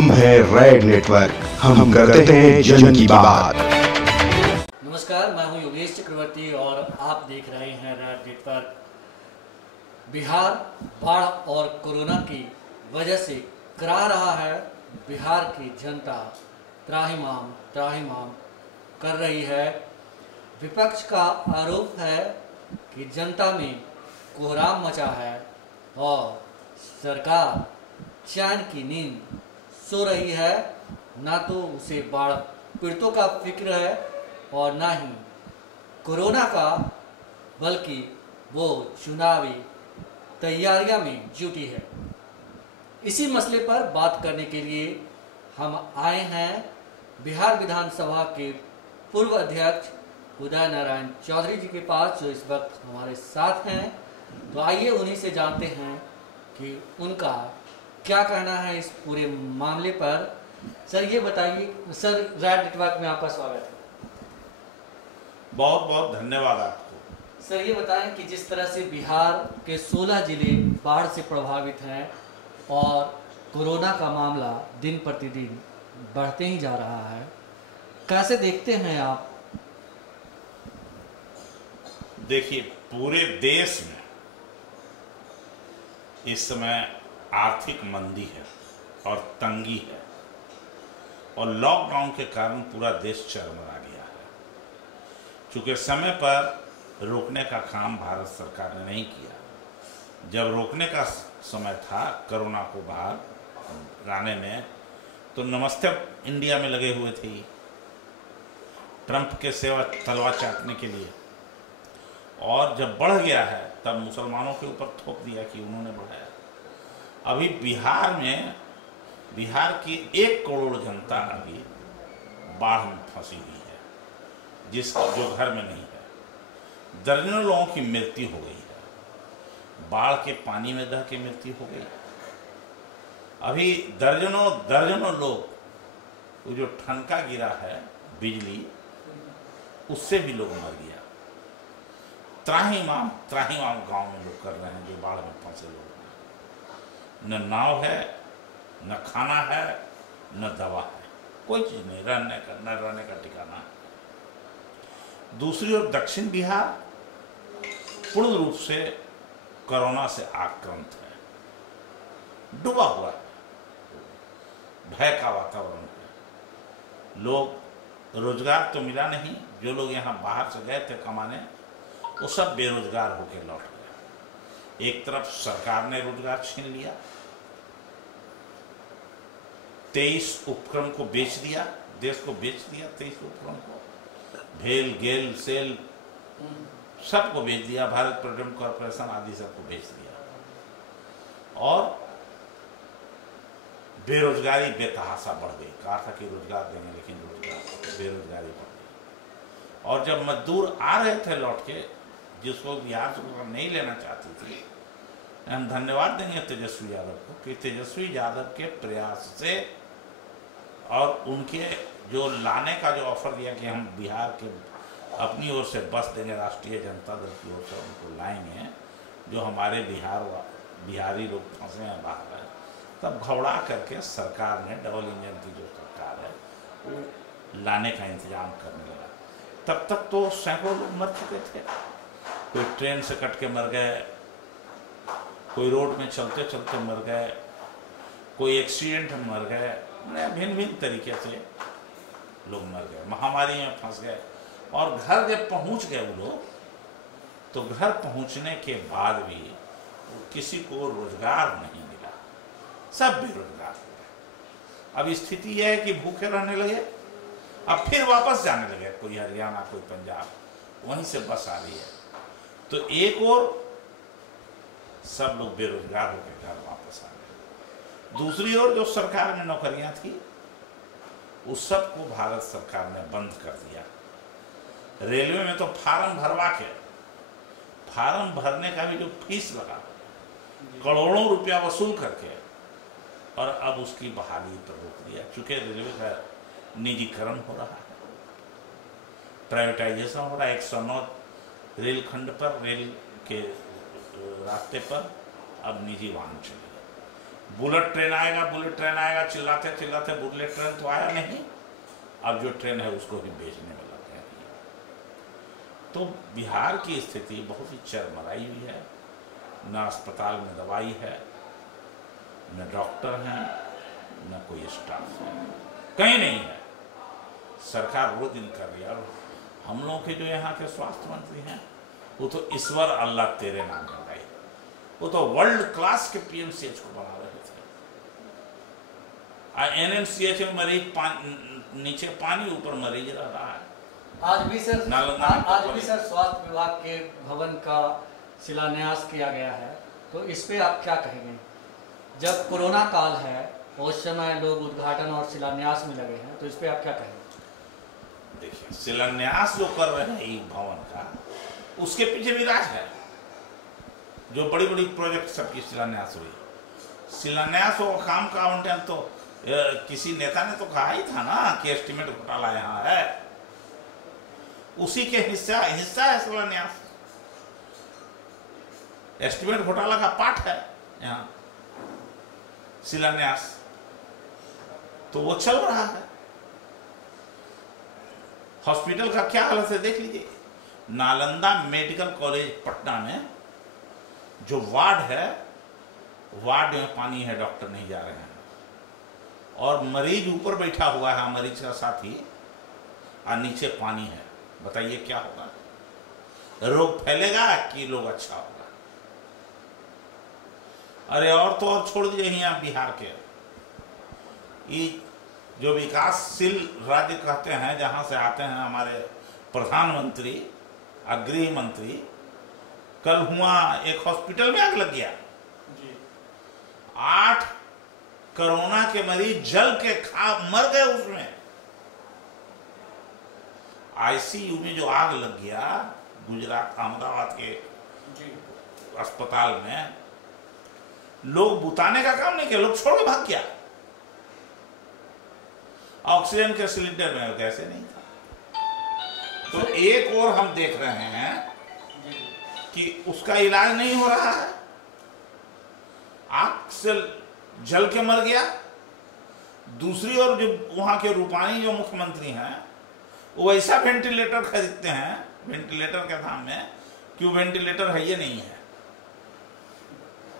हम हैं red network, हम करते हैं जन की बात। नमस्कार, मैं हूं योगेश चक्रवर्ती और आप देख रहे हैं रेड नेटवर्क। बिहार बाढ़ और कोरोना की वजह से करा रहा है। बिहार की जनता त्राहिमाम कर रही है। विपक्ष का आरोप है कि जनता में कोहराम मचा है और सरकार चैन की नींद सो रही है। ना तो उसे बाढ़ पीड़ितों का फिक्र है और ना ही कोरोना का, बल्कि वो चुनावी तैयारियां में जुटी है। इसी मसले पर बात करने के लिए हम आए हैं बिहार विधानसभा के पूर्व अध्यक्ष उदय नारायण चौधरी जी के पास, जो इस वक्त हमारे साथ हैं। तो आइए उन्हीं से जानते हैं कि उनका क्या कहना है इस पूरे मामले पर। सर ये बताइए, सर रेड नेटवर्क में आपका स्वागत है। बहुत बहुत धन्यवाद आपको। सर ये बताएं कि जिस तरह से बिहार के 16 जिले बाढ़ से प्रभावित हैं और कोरोना का मामला दिन प्रतिदिन बढ़ते ही जा रहा है, कैसे देखते हैं आप? देखिए, पूरे देश में इस समय आर्थिक मंदी है और तंगी है और लॉकडाउन के कारण पूरा देश चरमरा गया है। चूंकि समय पर रोकने का काम भारत सरकार ने नहीं किया। जब रोकने का समय था कोरोना को बाहर लाने में, तो नमस्ते इंडिया में लगे हुए थे ट्रंप के सेवा तलवा चाटने के लिए। और जब बढ़ गया है तब मुसलमानों के ऊपर थोप दिया कि उन्होंने बढ़ाया। अभी बिहार की 1 करोड़ जनता अभी बाढ़ में फंसी हुई है, जो घर में नहीं है। दर्जनों लोगों की मृत्यु हो गई है, बाढ़ के पानी में दह के मृत्यु हो गई। अभी दर्जनों लोग, वो जो ठनका गिरा है बिजली, उससे भी लोग मर गया। त्राहिमाम गांव में लोग कर रहे हैं जो बाढ़ में फंसे लोग। न नाव है, न खाना है, न दवा है, कोई चीज नहीं, रहने का ठिकाना है। दूसरी ओर दक्षिण बिहार पूर्ण रूप से कोरोना से आक्रांत है, डूबा हुआ है, भय का वातावरण है। लोग, रोजगार तो मिला नहीं। जो लोग यहाँ बाहर से गए थे कमाने, वो सब बेरोजगार होकर लौट गए। एक तरफ सरकार ने रोजगार छीन लिया, 23 उपक्रम को बेच दिया, देश को बेच दिया। 23 उपक्रम को, भेल, गेल, सेल सबको बेच दिया, भारत पेट्रोलियम कॉर्पोरेशन आदि सबको बेच दिया। और बेरोजगारी बेतहाशा बढ़ गई। कहा था कि रोजगार देंगे, लेकिन बेरोजगारी बढ़ गई। और जब मजदूर आ रहे थे लौट के, जिसको बिहार सरकार नहीं लेना चाहती थी, हम धन्यवाद देंगे तेजस्वी यादव को कि तेजस्वी यादव के प्रयास से और उनके जो लाने का जो ऑफर दिया कि हम बिहार के अपनी ओर से बस देंगे, राष्ट्रीय जनता दल की ओर से उनको लाएंगे, जो हमारे बिहारी लोग फंसे हैं बाहर है। तब घबरा करके सरकार ने, डबल इंजन की जो सरकार है, वो लाने का इंतजाम करने लगा। तब तक तो सैकड़ों लोग मर चुके थे। कोई ट्रेन से कट के मर गए, कोई रोड में चलते चलते मर गए, कोई एक्सीडेंट में मर गए, भिन्न तरीके से लोग मर गए, महामारी में फंस गए। और घर जब पहुंच गए वो लोग, तो घर पहुंचने के बाद भी किसी को रोजगार नहीं मिला, सब बेरोजगार हो गए। अब स्थिति यह है कि भूखे रहने लगे, अब फिर वापस जाने लगे, कोई हरियाणा, कोई पंजाब, वहीं से बस आ रही है। तो एक और सब लोग बेरोजगार होकर घर वापस आ गए। दूसरी ओर जो सरकार में नौकरियां थी, उस सब को भारत सरकार ने बंद कर दिया। रेलवे में तो फार्म भरने का भी जो फीस लगा, करोड़ों रुपया वसूल करके, और अब उसकी बहाली पर रोक दिया। चूंकि रेलवे का निजीकरण हो रहा है, प्राइवेटाइजेशन हो रहा है। 109 रेलखंड पर, रेल के रास्ते पर अब निजी वाहन चलेगा। बुलेट ट्रेन आएगा चिल्लाते चिल्लाते बुलेट ट्रेन तो आया नहीं, अब जो ट्रेन है उसको भी बेचने में लग गए। तो बिहार की स्थिति बहुत ही चरमराई हुई है। न अस्पताल में दवाई है, न डॉक्टर हैं, न कोई स्टाफ है, कहीं नहीं है। सरकार वो दिन कर रही है। और हम लोग के जो यहाँ के स्वास्थ्य मंत्री हैं वो तो ईश्वर अल्लाह तेरे नाम लगाई, वो तो वर्ल्ड क्लास के पीएमसीएच को बना रहे थे। एनएमसीएच में मरीज नीचे पानी ऊपर मरीज रह रहा है। आज भी सर स्वास्थ्य विभाग के भवन का शिलान्यास किया गया है, तो इस पे आप क्या कहेंगे? जब कोरोना काल है उस समय लोग उद्घाटन और शिलान्यास में लगे हैं, तो इस पे आप क्या कहेंगे? देखिए, शिलान्यास जो कर रहे हैं एक भवन का, उसके पीछे भी राज है। जो बड़ी बड़ी प्रोजेक्ट सबकी शिलान्यास हुई, शिलान्यास और काम का आवंटन तो किसी नेता ने तो कहा ही था ना कि एस्टीमेट घोटाला यहाँ है, उसी के हिस्सा है शिलान्यास। एस्टीमेट घोटाला का पार्ट है यहाँ शिलान्यास, तो वो चल रहा है। हॉस्पिटल का क्या हालत है देख लीजिए। नालंदा मेडिकल कॉलेज पटना में जो वार्ड है, वार्ड में पानी है, डॉक्टर नहीं जा रहे हैं, और मरीज ऊपर बैठा हुआ है, मरीज का साथी, और नीचे पानी है। बताइए क्या होगा? रोग फैलेगा कि लोग अच्छा होगा? अरे और तो और छोड़ दीजिए, यहाँ बिहार के ये जो विकासशील राज्य कहते हैं, जहां से आते हैं हमारे प्रधानमंत्री और गृह मंत्री, कल हुआ एक हॉस्पिटल में आग लग गया। 8 कोरोना के मरीज जल के मर गए उसमें। आईसीयू में जो आग लग गया गुजरात अहमदाबाद के अस्पताल में, लोग बुताने का काम नहीं किया, लोग छोड़ के भाग गया। ऑक्सीजन के सिलेंडर में कैसे नहीं था। तो एक और हम देख रहे हैं कि उसका इलाज नहीं हो रहा है, आग से जल के मर गया। दूसरी ओर जो वहां के रूपाणी जो मुख्यमंत्री हैं, वो ऐसा वेंटिलेटर खरीदते हैं वेंटिलेटर के नाम में कि वो वेंटिलेटर है ये नहीं है,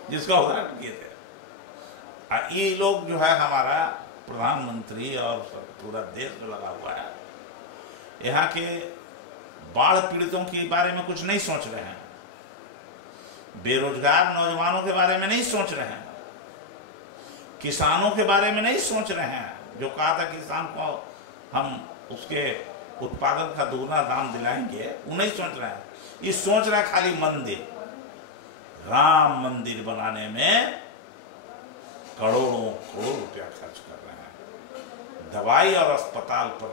जिसका उदाहरण किए थे। ये लोग जो है हमारा प्रधानमंत्री और पूरा देश में लगा हुआ है, यहाँ के बाढ़ पीड़ितों के बारे में कुछ नहीं सोच रहे हैं, बेरोजगार नौजवानों के बारे में नहीं सोच रहे हैं, किसानों के बारे में नहीं सोच रहे हैं। जो कहा था किसान को हम उसके उत्पादन का दुगना दाम दिलाएंगे, वो नहीं सोच रहे हैं। ये सोच रहे हैं खाली मंदिर, राम मंदिर बनाने में करोड़ों करोड़ रुपया खर्च कर रहे हैं। दवाई और अस्पताल पर,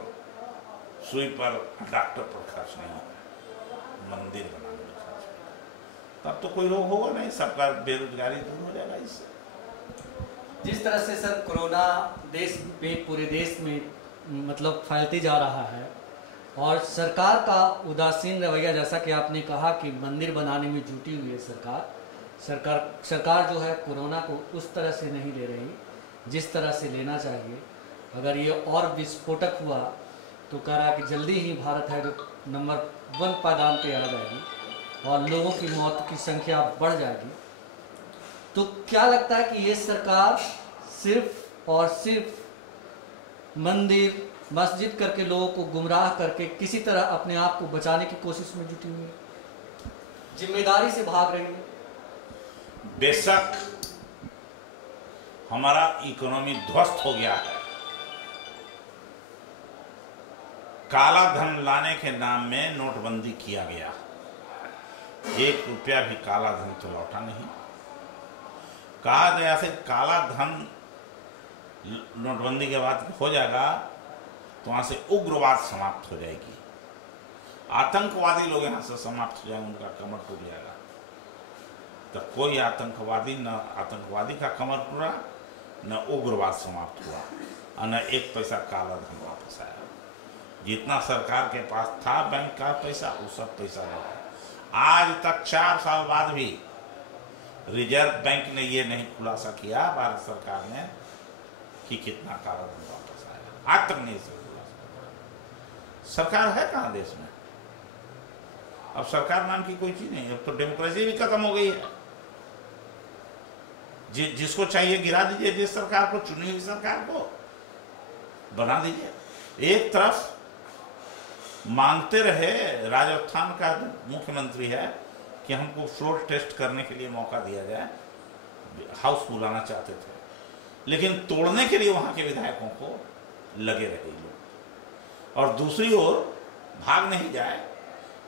सुई पर, डॉक्टर पर खर्च नहीं हो रहा, मंदिर बनाने में खर्च। तब तो कोई रोग होगा नहीं, सबका बेरोजगारी दूर हो जाएगा इससे। जिस तरह से सर कोरोना देश में, पूरे देश में मतलब फैलती जा रहा है, और सरकार का उदासीन रवैया, जैसा कि आपने कहा कि मंदिर बनाने में जुटी हुई है सरकार जो है कोरोना को उस तरह से नहीं ले रही जिस तरह से लेना चाहिए। अगर ये और विस्फोटक हुआ तो कह रहा है कि जल्दी ही भारत है जो नंबर 1 पायदान पे आ जाएगी और लोगों की मौत की संख्या बढ़ जाएगी। तो क्या लगता है कि ये सरकार सिर्फ और सिर्फ मंदिर मस्जिद करके लोगों को गुमराह करके किसी तरह अपने आप को बचाने की कोशिश में जुटी हुई है, जिम्मेदारी से भाग रही है? बेशक हमारा इकोनॉमी ध्वस्त हो गया है, काला धन लाने के नाम में नोटबंदी किया गया, 1 रुपया भी काला धन तो लौटा नहीं। कहा गया से काला धन नोटबंदी के बाद हो जाएगा तो वहां से उग्रवाद समाप्त हो जाएगी, आतंकवादी लोग यहां से समाप्त हो जाएंगे, उनका कमर टूट जाएगा। तो कोई आतंकवादी, न आतंकवादी का कमर टूटा, न उग्रवाद समाप्त हुआ, और न 1 पैसा काला धन वापस आया। जितना सरकार के पास था बैंक का पैसा, वो सब पैसा लगा। आज तक 4 साल बाद भी रिजर्व बैंक ने ये नहीं खुलासा किया भारत सरकार ने कि कितना काराधन वापस आया, आज तक नहीं इसे खुलासा। सरकार है कहाँ देश में? अब सरकार नाम की कोई चीज नहीं, अब तो डेमोक्रेसी भी खत्म हो गई है। जिसको चाहिए गिरा दीजिए, जिस सरकार को, चुनी हुई सरकार को बना दीजिए। एक तरफ मांगते रहे, राजस्थान का मुख्यमंत्री है कि हमको फ्लोर टेस्ट करने के लिए मौका दिया जाए, हाउस बुलाना चाहते थे, लेकिन तोड़ने के लिए वहां के विधायकों को लगे रहे लोग। और दूसरी ओर भाग नहीं जाए,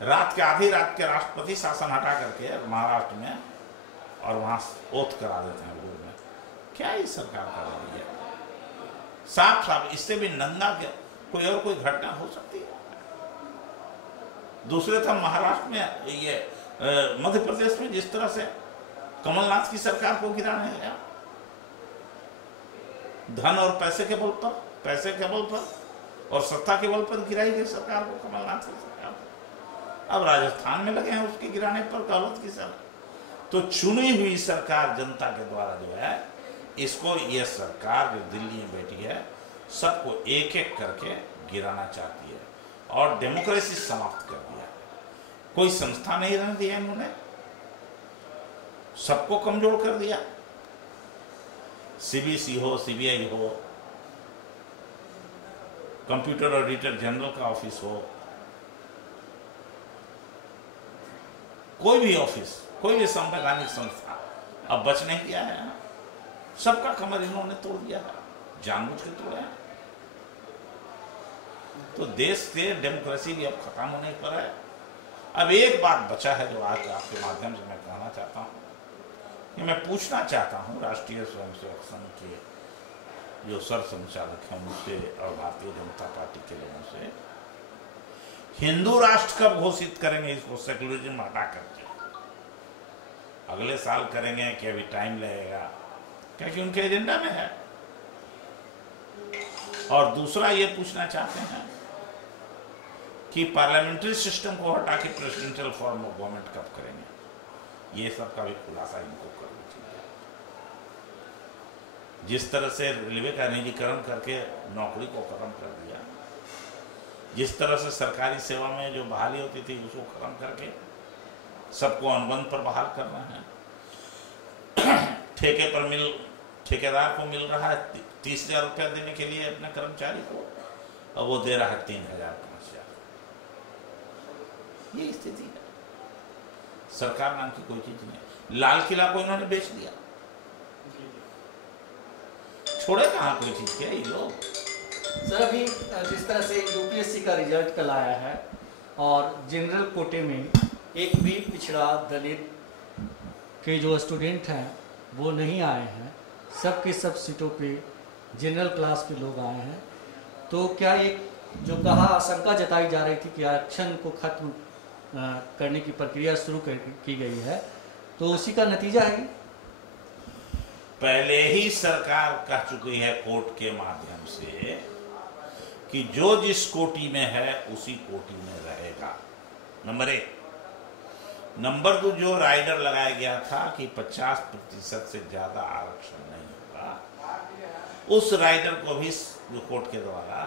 रात के आधी रात के राष्ट्रपति शासन हटा करके महाराष्ट्र में और वहां ओथ करा देते हैं भोर में। क्या इस सरकार कर रही है? साफ साफ इससे भी नंगा के कोई और कोई घटना हो सकती है। दूसरे था महाराष्ट्र में, ये मध्य प्रदेश में जिस तरह से कमलनाथ की सरकार को गिराने गया, धन और पैसे के बल पर और सत्ता के बल पर गिराई गई सरकार को, कमलनाथ की सरकार। अब राजस्थान में लगे हैं उसके गिराने पर गहलोत की सरकार। तो चुनी हुई सरकार जनता के द्वारा जो है, इसको ये सरकार जो दिल्ली में बैठी है, सबको एक एक करके गिराना चाहती है और डेमोक्रेसी समाप्त कर दिया। कोई संस्था नहीं रहने दिया इन्होंने, सबको कमजोर कर दिया। सीबीसी हो, सीबीआई हो, कंप्यूटर ऑडिटर जनरल का ऑफिस हो, कोई भी ऑफिस, कोई भी संवैधानिक संस्था अब बच नहीं गया है। सबका कमर इन्होंने तोड़ दिया है, जानबूझ के तोड़ा है। तो देश से डेमोक्रेसी भी अब खत्म होने पर है। अब एक बात बचा है जो आज आपके माध्यम से मैं कहना चाहता हूं, कि मैं पूछना चाहता हूं राष्ट्रीय स्वयंसेवक संघ के जो सर संचालक हैं उनसे और भारतीय जनता पार्टी के लोगों से, हिंदू राष्ट्र कब घोषित करेंगे इसको सेकुलरिज्म हटा करके? अगले साल करेंगे कि अभी टाइम लगेगा? क्योंकि उनके एजेंडा में है। और दूसरा ये पूछना चाहते हैं कि पार्लियामेंट्री सिस्टम को हटा के प्रेसिडेंशियल फॉर्म ऑफ गवर्नमेंट कब करेंगे? ये सब का भी खुलासा इनको करना चाहिए। जिस तरह से रेलवे का निजीकरण करके नौकरी को खत्म कर दिया, जिस तरह से सरकारी सेवा में जो बहाली होती थी उसको खत्म करके सबको अनुबंध पर बहाल करना है। ठेकेदार को मिल रहा है 30,000 रुपया देने के लिए अपने कर्मचारी को, और वो दे रहा है 3,000 5,000। ये स्थिति है। सरकार नाम की कोई चीज नहीं। लाल किला को इन्होंने बेच दिया, छोड़े कहाँ कोई चीज क्या ये लोग? सर अभी जिस तरह से यूपीएससी का रिजल्ट कल आया है और जनरल कोटे में एक भी पिछड़ा दलित के जो स्टूडेंट हैं वो नहीं आए हैं, सब के सब सीटों पे जनरल क्लास के लोग आए हैं, तो क्या एक जो कहा आशंका जताई जा रही थी कि आरक्षण को खत्म करने की प्रक्रिया शुरू की गई है, तो उसी का नतीजा है? पहले ही सरकार कह चुकी है कोर्ट के माध्यम से कि जो जिस कोटि में है उसी कोटि में रहेगा, नंबर 1। नंबर 2, जो राइडर लगाया गया था कि 50% से ज्यादा आरक्षण नहीं होगा, उस राइडर को भी कोर्ट के द्वारा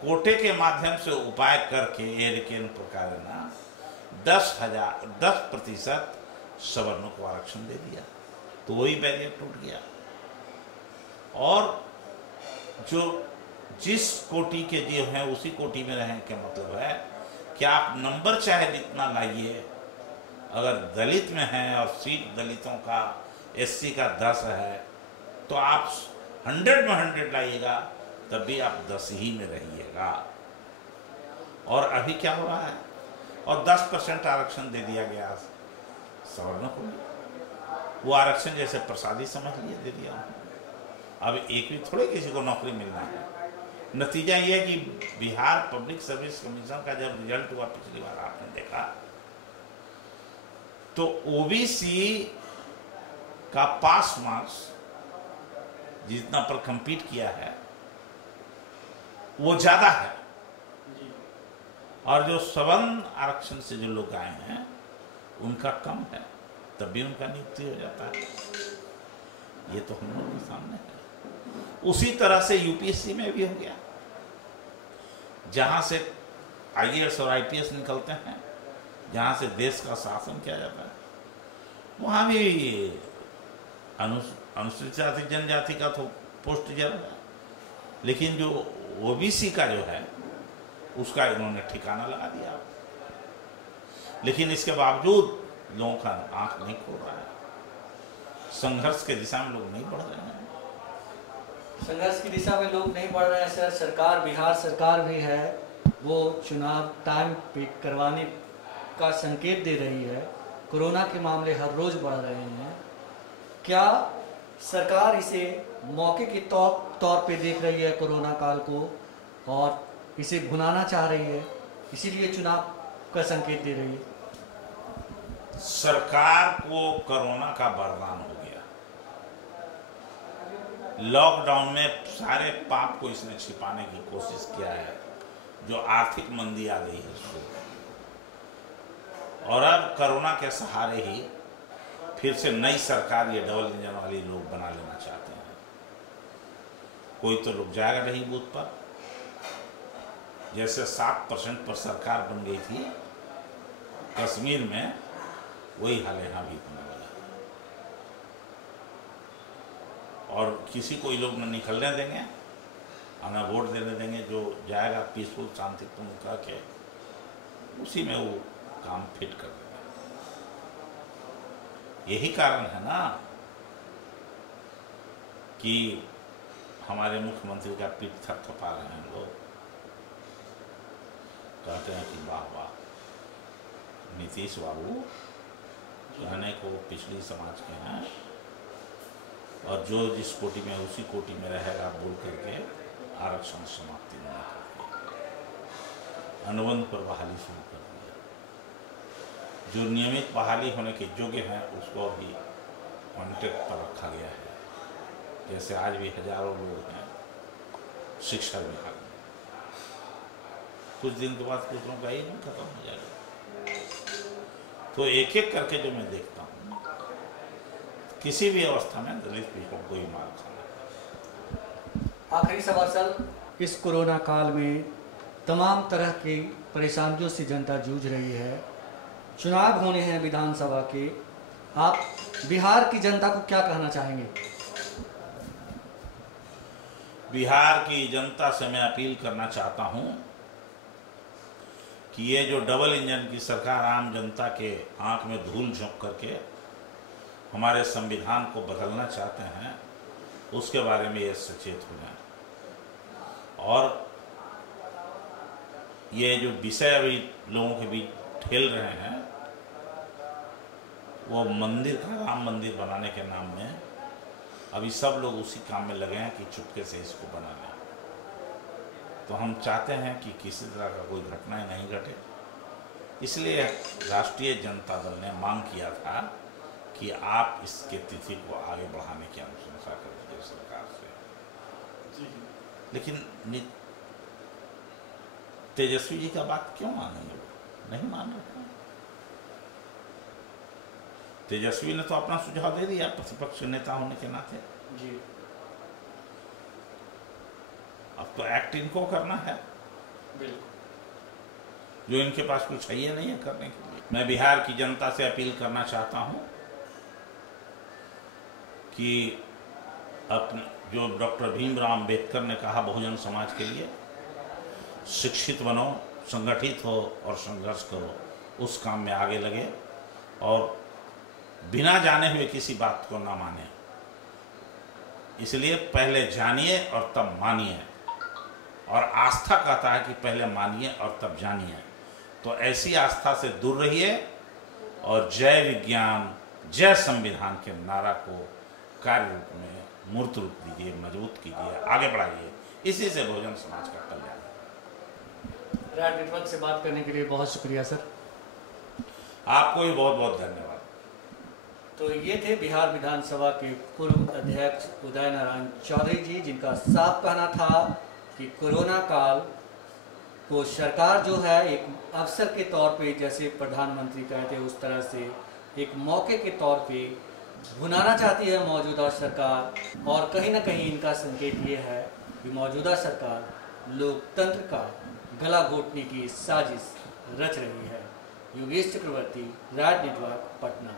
कोटे के माध्यम से उपाय करके एरिकेन प्रकार 10% सवर्णों को आरक्षण दे दिया। तो वही बैरियर टूट गया। और जो जिस कोटि के जो है उसी कोटि में रहने का मतलब है कि आप नंबर चाहे जितना लाइए, अगर दलित में है और सीट दलितों का एससी का 10 है, तो आप 100 में 100 लाइएगा तब भी आप 10 ही में रहिएगा। और अभी क्या हो रहा है? और 10% आरक्षण दे दिया गया सवर्णों को। वो आरक्षण जैसे प्रसादी समझ लिए दे दिया। अब एक भी थोड़े किसी को नौकरी मिलना है। नतीजा ये है कि बिहार पब्लिक सर्विस कमीशन का जब रिजल्ट हुआ पिछली बार आपने देखा, तो ओबीसी का पास मार्क्स जितना पर कंपीट किया है वो ज्यादा है, और जो सवर्ण आरक्षण से जो लोग आए हैं उनका कम है। तब भी उनका नियुक्ति हो जाता है। ये तो हम लोगों के सामने है। उसी तरह से यूपीएससी में भी हो गया, जहां से आईएएस और आईपीएस निकलते हैं, जहां से देश का शासन किया जाता है, वहां भी अनुसूचित जाति जनजाति का तो पोस्ट जरूर है, लेकिन जो ओबीसी का जो है उसका इन्होंने ठिकाना लगा दिया। लेकिन इसके बावजूद लोगों का आंख नहीं खोल रहा है, संघर्ष के दिशा में लोग नहीं बढ़ रहे हैं। संघर्ष की दिशा में लोग नहीं बढ़ रहे हैं सर। सरकार, बिहार सरकार भी है, वो चुनाव टाइम पे करवाने का संकेत दे रही है। कोरोना के मामले हर रोज बढ़ रहे हैं। क्या सरकार इसे मौके के तौर पे देख रही है कोरोना काल को, और इसे भुनाना चाह रही है, इसीलिए चुनाव का संकेत दे रही है? सरकार को कोरोना का वरदान हो गया। लॉकडाउन में सारे पाप को इसने छिपाने की कोशिश किया है, जो आर्थिक मंदी आ गई है उसको। और अब कोरोना के सहारे ही फिर से नई सरकार ये डबल इंजन वाली लोग बना लेना चाहते हैं। कोई तो रुक जाएगा नहीं बूथ पर, जैसे 7% पर सरकार बन गई थी कश्मीर में, वही हाल यहाँ भी होने वाला है। और किसी को ये लोग न निकलने देंगे और न वोट देने देंगे। जो जाएगा पीसफुल शांतिपूर्ण करके उसी में वो काम फिट कर देगा। यही कारण है ना कि हमारे मुख्यमंत्री का पीठ थपथपा रहे हैं लोग, कहते हैं कि वाह वाह नीतीश बाबू कहने को पिछड़ी समाज के हैं, और जो जिस कोटि में उसी कोटि में रहेगा बोल करके आरक्षण समाप्ति न करके अनुबंध पर बहाली शुरू कर दिया। जो नियमित बहाली होने के योग्य हैं उसको अभी कॉन्ट्रैक्ट पर रखा गया है। जैसे आज भी हजारों लोग हैं शिक्षा विभाग में, कुछ दिन के बाद कुछ लोगों का ही नहीं खत्म हो जाएगा। तो एक एक करके जो मैं देखता हूँ, किसी भी अवस्था में दलित पीड़ितों को ही मार खाना। आखिरी सवाल सर, इस कोरोना काल में तमाम तरह की परेशानियों से जनता जूझ रही है, चुनाव होने हैं विधानसभा के, आप बिहार की जनता को क्या कहना चाहेंगे? बिहार की जनता से मैं अपील करना चाहता हूं कि ये जो डबल इंजन की सरकार आम जनता के आंख में धूल झोंक करके हमारे संविधान को बदलना चाहते हैं, उसके बारे में ये सचेत हो जाए। और ये जो विषय अभी लोगों के बीच ठेल रहे हैं, वो मंदिर का, राम मंदिर बनाने के नाम में अभी सब लोग उसी काम में लगे हैं कि चुपके से इसको बना लें। तो हम चाहते हैं कि किसी तरह का कोई घटनाएं नहीं घटे, इसलिए राष्ट्रीय जनता दल ने मांग किया था कि आप इसके तिथि को आगे बढ़ाने की अनुशंसा कर दीजिए सरकार से। लेकिन तेजस्वी जी का बात क्यों मान रहे हैं? नहीं मान रहे हैं। तेजस्वी ने तो अपना सुझाव दे दिया प्रतिपक्ष नेता होने के नाते जी। अब तो एक्ट इनको करना है, बिल्कुल, जो इनके पास कुछ है ही नहीं है करने के लिए। मैं बिहार की जनता से अपील करना चाहता हूं कि अपने जो डॉक्टर भीमराव अंबेडकर ने कहा बहुजन समाज के लिए, शिक्षित बनो, संगठित हो और संघर्ष करो, उस काम में आगे लगे और बिना जाने हुए किसी बात को ना माने। इसलिए पहले जानिए और तब मानिए, और आस्था कहता है कि पहले मानिए और तब जानिए। तो ऐसी आस्था से दूर रहिए और जय विज्ञान जय संविधान के नारा को कार्य रूप में मूर्त रूप दीजिए, मजबूत कीजिए, आगे बढ़ाइए। इसी से बहुजन समाज का कल्याण। राज नेटवर्क से बात करने के लिए बहुत शुक्रिया सर। आपको भी बहुत बहुत धन्यवाद। तो ये थे बिहार विधानसभा के पूर्व अध्यक्ष उदय नारायण चौधरी जी, जिनका साफ कहना था कि कोरोना काल को सरकार जो है एक अवसर के तौर पे, जैसे प्रधानमंत्री कहते उस तरह से एक मौके के तौर पे भुनाना चाहती है मौजूदा सरकार। और कहीं ना कहीं इनका संकेत ये है कि मौजूदा सरकार लोकतंत्र का गला घोटने की साजिश रच रही है। योगेश चक्रवर्ती, रेड नेटवर्क, पटना।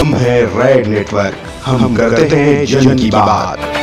हम है रेड नेटवर्क, हम करते हैं जन की बात।